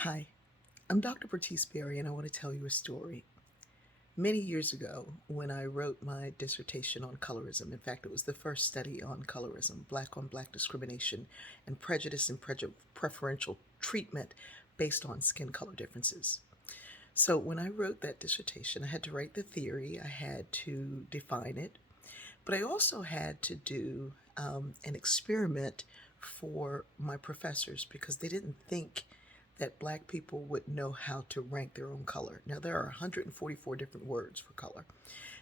Hi, I'm Dr. Bertice Berry, and I want to tell you a story. Many years ago, when I wrote my dissertation on colorism, in fact, it was the first study on colorism, black on black discrimination, and prejudice and preferential treatment based on skin color differences. So, when I wrote that dissertation, I had to write the theory, I had to define it, but I also had to do an experiment for my professors because they didn't think that black people would know how to rank their own color. Now, there are 144 different words for color.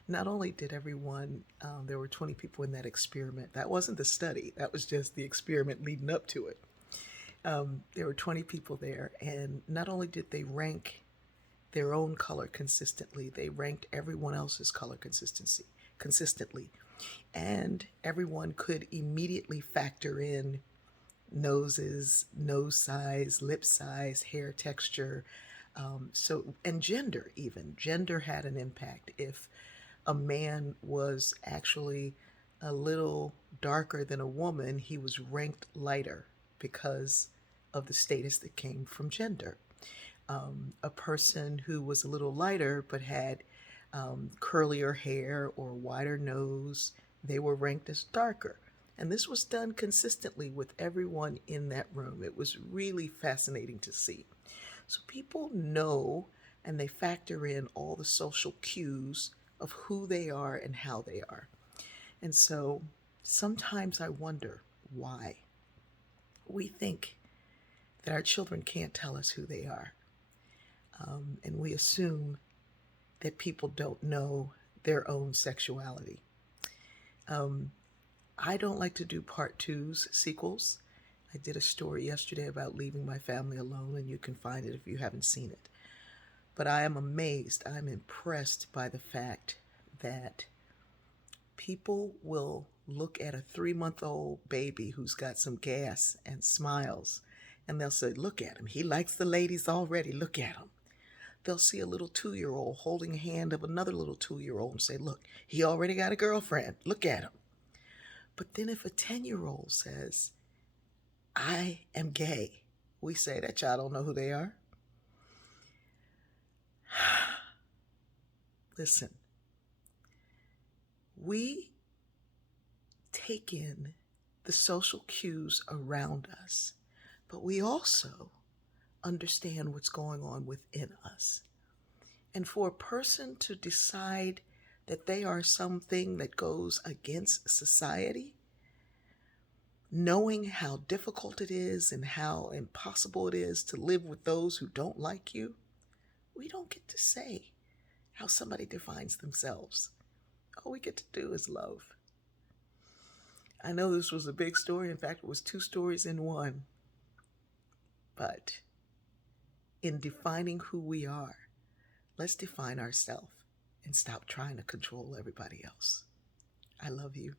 Not only did everyone, there were 20 people in that experiment. That wasn't the study, that was just the experiment leading up to it. There were 20 people there, and not only did they rank their own color consistently, they ranked everyone else's color consistently. And everyone could immediately factor in noses, nose size, lip size, hair texture. And gender, even. Gender had an impact. If a man was actually a little darker than a woman, he was ranked lighter because of the status that came from gender. A person who was a little lighter but had curlier hair or wider nose, they were ranked as darker. And this was done consistently with everyone in that room. It was really fascinating to see. So people know and they factor in all the social cues of who they are and how they are. And so sometimes I wonder why we think that our children can't tell us who they are. And we assume that people don't know their own sexuality. Um, I don't like to do part twos, sequels. I did a story yesterday about leaving my family alone, and you can find it if you haven't seen it. But I am amazed, I'm impressed by the fact that people will look at a 3-month-old baby who's got some gas and smiles, and they'll say, "Look at him. He likes the ladies already. Look at him." They'll see a little 2-year old holding a hand of another little 2-year old and say, "Look, he already got a girlfriend. Look at him." But then if a 10-year old says, "I am gay," we say, "That child don't know who they are." Listen, we take in the social cues around us, but we also understand what's going on within us. And for a person to decide that they are something that goes against society, knowing how difficult it is and how impossible it is to live with those who don't like you, we don't get to say how somebody defines themselves. All we get to do is love. I know this was a big story. In fact, it was 2 stories in one. But in defining who we are, let's define ourselves and stop trying to control everybody else. I love you.